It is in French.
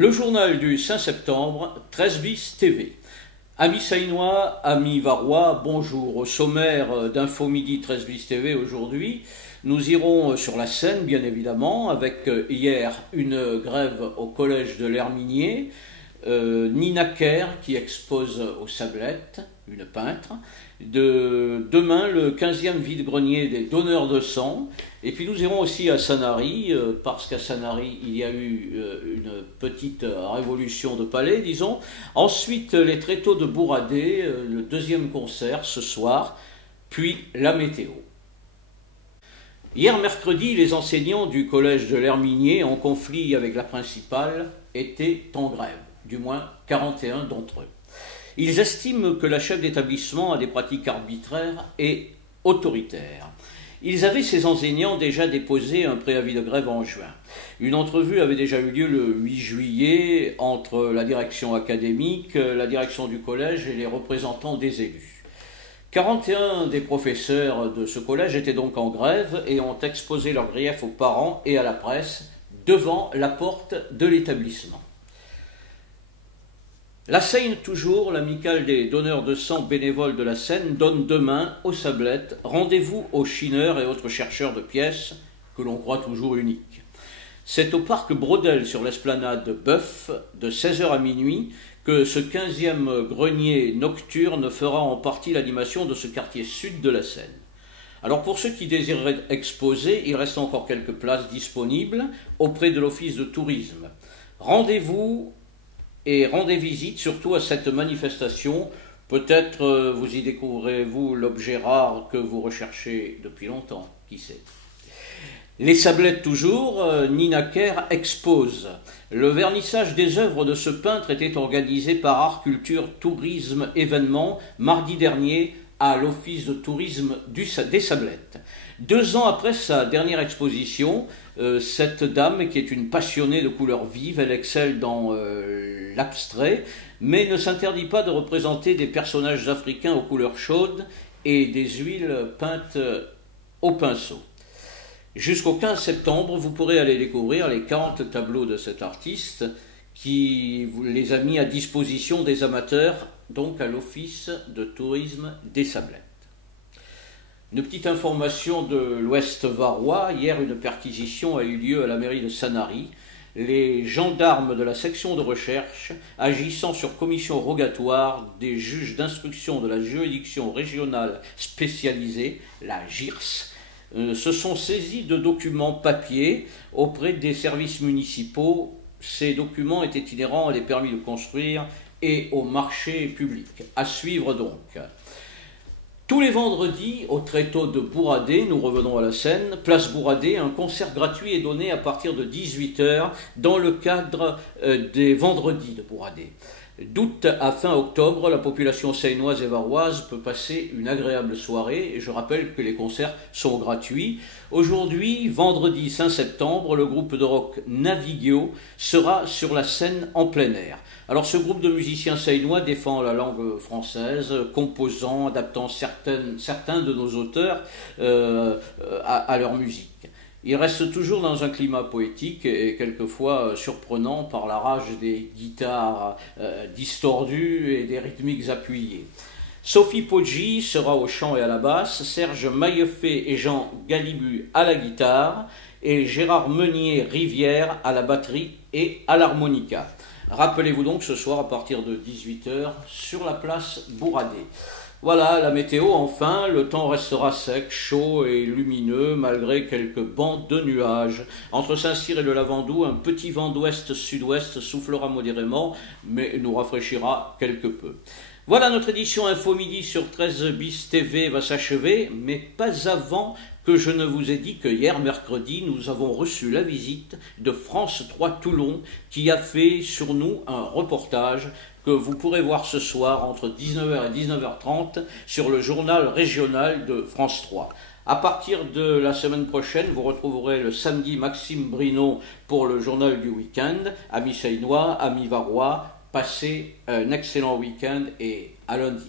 Le journal du 5 septembre, 13 bis TV. Amis saïnois, amis varois, bonjour. Au sommaire d'Info Midi 13 bis TV aujourd'hui, nous irons sur la Seine, bien évidemment, avec hier une grève au collège de l'Herminier, Nina Kerr qui expose aux Sablettes, une peintre, demain le 15e vide-grenier des donneurs de sang, et puis nous irons aussi à Sanary, parce qu'à Sanary il y a eu une petite révolution de palais, disons. Ensuite les tréteaux de Bouradé, le deuxième concert ce soir, puis la météo. Hier mercredi, les enseignants du collège de l'Herminier, en conflit avec la principale, étaient en grève, du moins 41 d'entre eux. Ils estiment que la chef d'établissement a des pratiques arbitraires et autoritaires. Ils avaient, ces enseignants, déjà déposé un préavis de grève en juin. Une entrevue avait déjà eu lieu le 8 juillet entre la direction académique, la direction du collège et les représentants des élus. 41 des professeurs de ce collège étaient donc en grève et ont exposé leurs griefs aux parents et à la presse devant la porte de l'établissement. La Seine toujours, l'amicale des donneurs de sang bénévoles de la Seine, donne demain aux Sablettes rendez-vous aux chineurs et autres chercheurs de pièces que l'on croit toujours uniques. C'est au parc Brodel sur l'esplanade de Boeuf, de 16h à minuit, que ce 15e grenier nocturne fera en partie l'animation de ce quartier sud de la Seine. Alors pour ceux qui désireraient exposer, il reste encore quelques places disponibles auprès de l'office de tourisme. Rendez-vous et rendez visite surtout à cette manifestation. Peut-être vous y découvrirez-vous l'objet rare que vous recherchez depuis longtemps, qui sait. Les Sablettes toujours, Nina Kerr expose. Le vernissage des œuvres de ce peintre était organisé par Art Culture Tourisme Événement mardi dernier à l'office de tourisme des Sablettes. 2 ans après sa dernière exposition, cette dame, qui est une passionnée de couleurs vives, elle excelle dans l'abstrait, mais ne s'interdit pas de représenter des personnages africains aux couleurs chaudes et des huiles peintes au pinceau. Jusqu'au 15 septembre, vous pourrez aller découvrir les 40 tableaux de cet artiste qui les a mis à disposition des amateurs, donc à l'office de tourisme des Sablettes. Une petite information de l'Ouest varois. Hier, une perquisition a eu lieu à la mairie de Sanary. Les gendarmes de la section de recherche, agissant sur commission rogatoire des juges d'instruction de la juridiction régionale spécialisée, la JIRS, se sont saisis de documents papier auprès des services municipaux. Ces documents étaient inhérents à des permis de construire et au marché public. À suivre donc. Tous les vendredis, au tréteau de Bouradé, nous revenons à la Seine, place Bouradé, un concert gratuit est donné à partir de 18h dans le cadre des vendredis de Bouradé. D'août à fin octobre, la population seinoise et varoise peut passer une agréable soirée, et je rappelle que les concerts sont gratuits. Aujourd'hui, vendredi 5 septembre, le groupe de rock Navigio sera sur la scène en plein air. Alors ce groupe de musiciens seinois défend la langue française, composant, adaptant certains de nos auteurs à leur musique. Il reste toujours dans un climat poétique et quelquefois surprenant par la rage des guitares distordues et des rythmiques appuyées. Sophie Poggi sera au chant et à la basse, Serge Maillefet et Jean Galibu à la guitare et Gérard Meunier-Rivière à la batterie et à l'harmonica. Rappelez-vous donc ce soir à partir de 18h sur la place Bouradé. Voilà la météo, enfin, le temps restera sec, chaud et lumineux malgré quelques bancs de nuages. Entre Saint-Cyr et le Lavandou, un petit vent d'ouest-sud-ouest soufflera modérément, mais nous rafraîchira quelque peu. Voilà, notre édition Info Midi sur 13 bis TV va s'achever, mais pas avant que je ne vous ai dit que hier mercredi, nous avons reçu la visite de France 3 Toulon qui a fait sur nous un reportage que vous pourrez voir ce soir entre 19h et 19h30 sur le journal régional de France 3. À partir de la semaine prochaine, vous retrouverez le samedi Maxime Brinon pour le journal du week-end. Amis seinois, amis varois, passez un excellent week-end et à lundi.